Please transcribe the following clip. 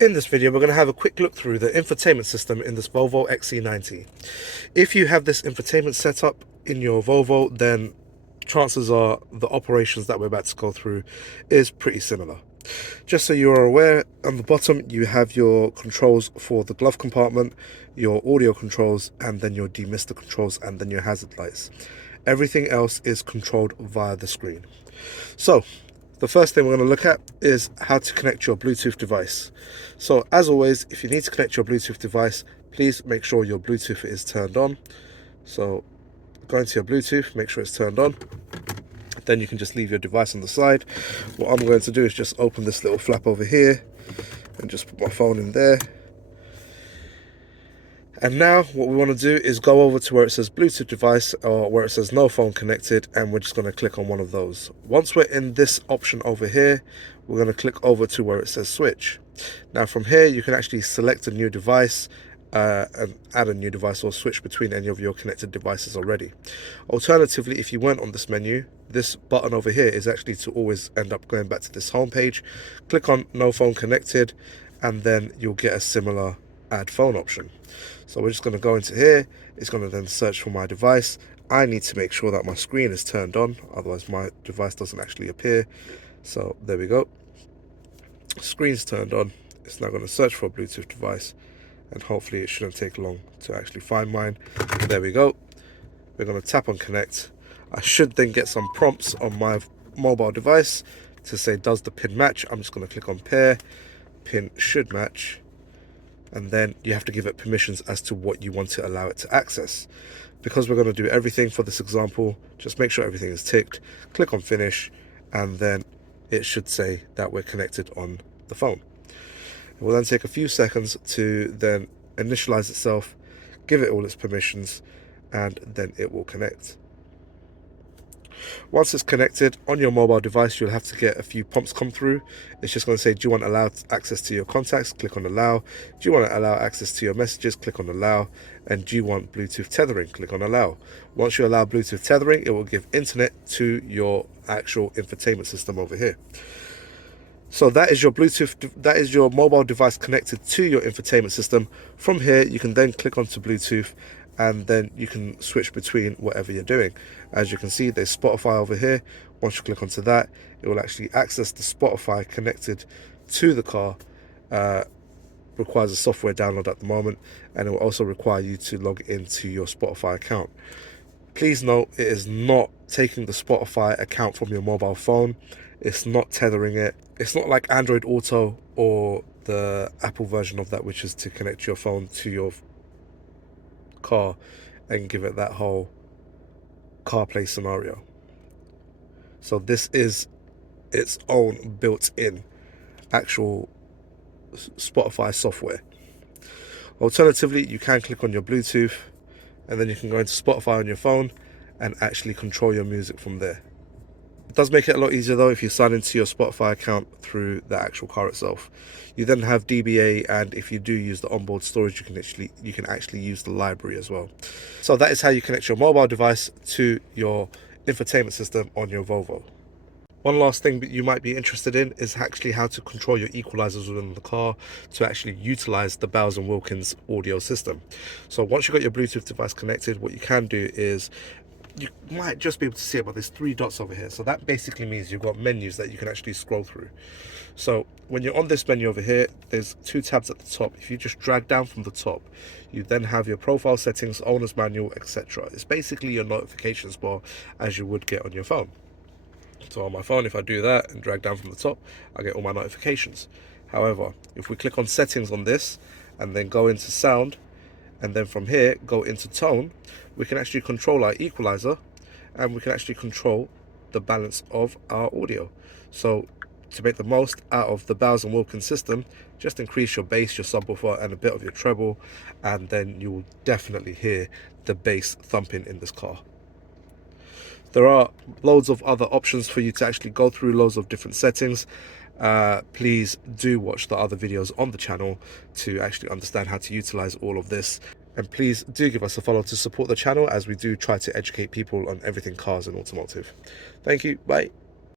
In this video, we're going to have a quick look through the infotainment system in this Volvo XC90. If you have this infotainment set up in your Volvo, then chances are the operations that we're about to go through is pretty similar. Just so you're aware, on the bottom you have your controls for the glove compartment, your audio controls, and then your demister controls, and then your hazard lights. Everything else is controlled via the screen. So the first thing we're going to look at is how to connect your Bluetooth device. So as always, if you need to connect your Bluetooth device, please make sure your Bluetooth is turned on. So go into your Bluetooth, make sure it's turned on. Then you can just leave your device on the side. What I'm going to do is just open this little flap over here and just put my phone in there. And now what we want to do is go over to where it says Bluetooth device, or where it says no phone connected, and we're just going to click on one of those. Once we're in this option over here, we're going to click over to where it says switch. Now from here you can actually select a new device and add a new device, or switch between any of your connected devices already. Alternatively, if you weren't on this menu, this button over here is actually to always end up going back to this home page. Click on no phone connected, and then you'll get a similar add phone option. So we're just going to go into here. It's going to then search for my device. I need to make sure that my screen is turned on, otherwise my device doesn't actually appear. So there we go, screen's turned on. It's now going to search for a Bluetooth device, and hopefully it shouldn't take long to actually find mine. There we go. We're going to tap on connect. I should then get some prompts on my mobile device to say, does the pin match? I'm just going to click on pair. Pin should match. And then you have to give it permissions as to what you want to allow it to access. Because we're going to do everything for this example, just make sure everything is ticked. Click on finish, and then it should say that we're connected on the phone. It will then take a few seconds to then initialize itself, give it all its permissions, and then it will connect. Once it's connected on your mobile device, you'll have to get a few prompts come through. It's just going to say, do you want allow access to your contacts? Click on allow. Do you want to allow access to your messages? Click on allow. And do you want Bluetooth tethering? Click on allow. Once you allow Bluetooth tethering, it will give internet to your actual infotainment system over here. So that is your Bluetooth, that is your mobile device connected to your infotainment system. From here, you can then click onto Bluetooth, and then you can switch between whatever you're doing. As you can see, there's Spotify over here. Once you click onto that, it will actually access the Spotify connected to the car. Requires a software download at the moment, and it will also require you to log into your Spotify account. Please note, it is not taking the Spotify account from your mobile phone. It's not tethering it. It's not like Android Auto or the Apple version of that, which is to connect your phone to your car and give it that whole CarPlay scenario. So this is its own built-in actual Spotify software. Alternatively, you can click on your Bluetooth, and then you can go into Spotify on your phone and actually control your music from there. It does make it a lot easier though if you sign into your Spotify account through the actual car itself. You then have DBA, and if you do use the onboard storage, you can actually use the library as well. So that is how you connect your mobile device to your infotainment system on your Volvo. One last thing that you might be interested in is actually how to control your equalizers within the car to actually utilize the Bowers Wilkins audio system. So once you've got your Bluetooth device connected, what you can do is, you might just be able to see it, but there's 3 dots over here. So that basically means you've got menus that you can actually scroll through. So when you're on this menu over here, there's 2 tabs at the top. If you just drag down from the top, you then have your profile settings, owner's manual, etc. It's basically your notifications bar as you would get on your phone. So on my phone, if I do that and drag down from the top, I get all my notifications. However, if we click on settings on this and then go into sound, and then from here go into tone, we can actually control our equalizer, and we can actually control the balance of our audio. So to make the most out of the Bowers Wilkins system, just increase your bass, your subwoofer, and a bit of your treble, and then you will definitely hear the bass thumping in this car. There are loads of other options for you to actually go through, loads of different settings. Please do watch the other videos on the channel to actually understand how to utilize all of this. And please do give us a follow to support the channel, as we do try to educate people on everything cars and automotive. Thank you. Bye.